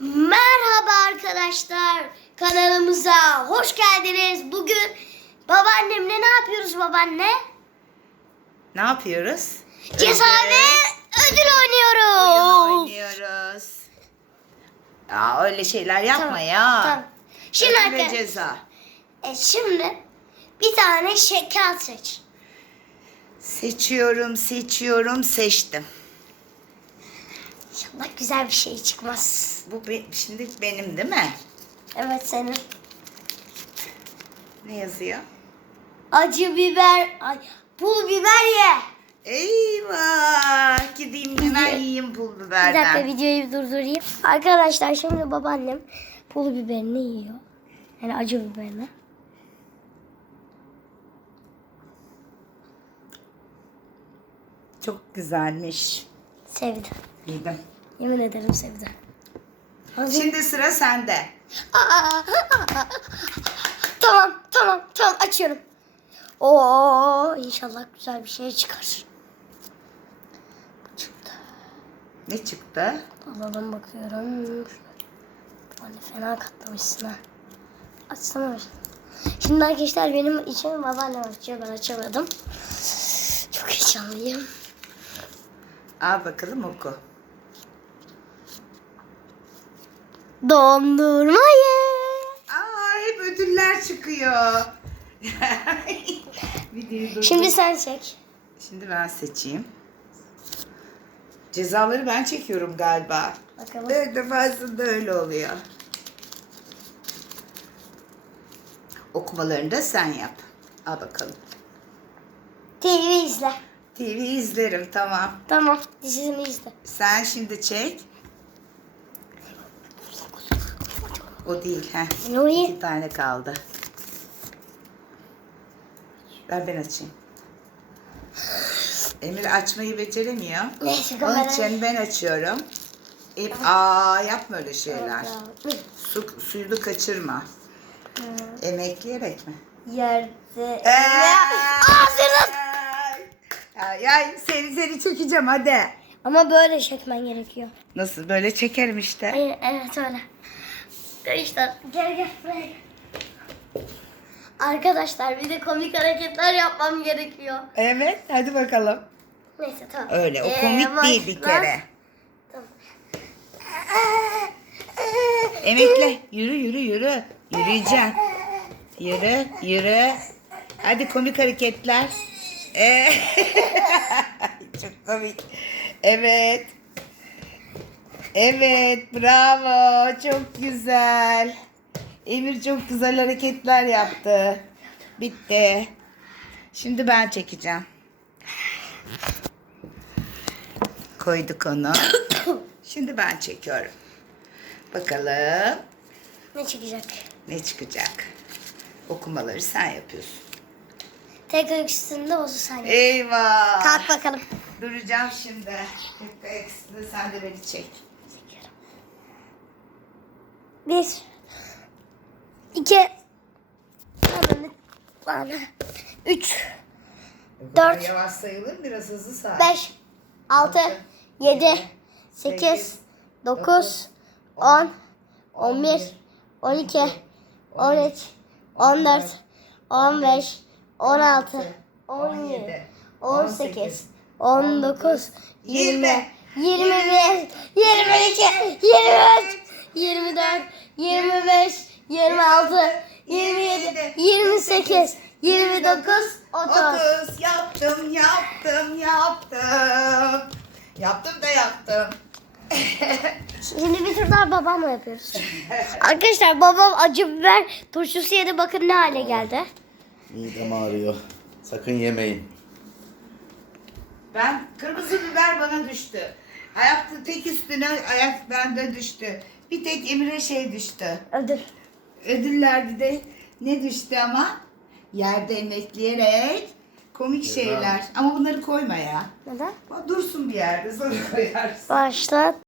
Merhaba arkadaşlar. Kanalımıza hoş geldiniz. Bugün babaannemle ne yapıyoruz babaanne? Ne yapıyoruz? Ceza ve ödül Oyun oynuyoruz. oynuyoruz. Aa, öyle şeyler yapma Tamam, ya. Tamam. Şimdi Ödül ve arkadaşlar, ceza. e, şimdi bir tane şeker seç. Seçiyorum, seçiyorum, seçtim. İnşallah güzel bir şey çıkmaz. Bu be- şimdi benim değil mi? Evet senin. Ne yazıyor? Acı biber, ay, pul biber ye. Eyvah! Gideyim hemen yiyeyim pul Bir dakika biberden. videoyu durdurayım. Arkadaşlar şimdi babaannem pul biberini yiyor. Yani acı biberini. Çok güzelmiş. Sevdi. Yedim. Yemin ederim sevdi. Şimdi sıra sende. Aa, tamam tamam tamam açıyorum. Oo inşallah güzel bir şey çıkar. Çıktı. Ne çıktı? Alalım bakıyorum. Anne fena katlamışsın ha. Açsana bir. Şimdi arkadaşlar benim için babaannem açıyor. Ben açamadım. Çok heyecanlıyım. Al bakalım oku. Dondurma ye. Aa hep ödüller çıkıyor. Şimdi sen çek. Şimdi ben seçeyim. Cezaları ben çekiyorum galiba. Bakalım. Her defasında öyle oluyor. Okumalarını da sen yap. Al bakalım. TV izle. TV izlerim tamam. Tamam dizisini izle. Sen şimdi çek. O değil. Heh. Nuri. İki tane kaldı. Ben ben açayım. Emir açmayı beceremiyor. Neyse Onun için ben açıyorum. Hep aa yapma öyle şeyler. Su, suyunu kaçırma. Emekleyerek mi? Yerde. Ee, Ağzını. Ya, ya seni seni çekeceğim hadi. Ama böyle çekmen gerekiyor. Nasıl böyle çekerim işte. Hayır, evet öyle. Arkadaşlar gel gel buraya. Arkadaşlar bir de komik hareketler yapmam gerekiyor. Evet hadi bakalım. Neyse tamam. Öyle o Ee, komik değil bir kere. Tamam. Emekle yürü yürü yürü. Yürüyeceksin. Yürü yürü. Hadi komik hareketler. Ee, Çok komik. Evet. Evet bravo çok güzel. Emir çok güzel hareketler yaptı. Bitti. Şimdi ben çekeceğim. Koyduk onu. Şimdi ben çekiyorum. Bakalım Ne çıkacak? ne çıkacak. Okumaları sen yapıyorsun. Tek ayak üstünde sen. Eyvah. Kalk bakalım. Duracağım şimdi. Tek ekstra sen de beni çek. Bir. iki. Üç. Dört. Yavaş sayılır biraz hızlı say. Beş. Altı. Yedi. Sekiz. Dokuz. On. On bir. On iki. On üç. On dört. On beş. On altı. On yedi. On sekiz. On dokuz. Yirmi. Yirmi bir. Yirmi iki. Yirmi üç. Yirmi dört. Yirmi beş. Yirmi altı. Yirmi yedi. Yirmi sekiz. Yirmi dokuz. Otuz. 30 yaptım yaptım yaptım. Yaptım da yaptım. Şimdi bir tur daha babamla yapıyoruz. Arkadaşlar babam acı biber turşusu yedi bakın ne hale geldi. Midem ağrıyor. Sakın yemeyin. Ben kırmızı biber bana düştü. Ayakta tek üstüne ayak bende düştü. Bir tek Emir'e şey düştü. Ödül. Ödüllerde de ne düştü ama? Yerde emekleyerek komik Ceza. şeyler. Ama bunları koyma ya. Neden? Dursun bir yerde sonra koyarsın. Başlat.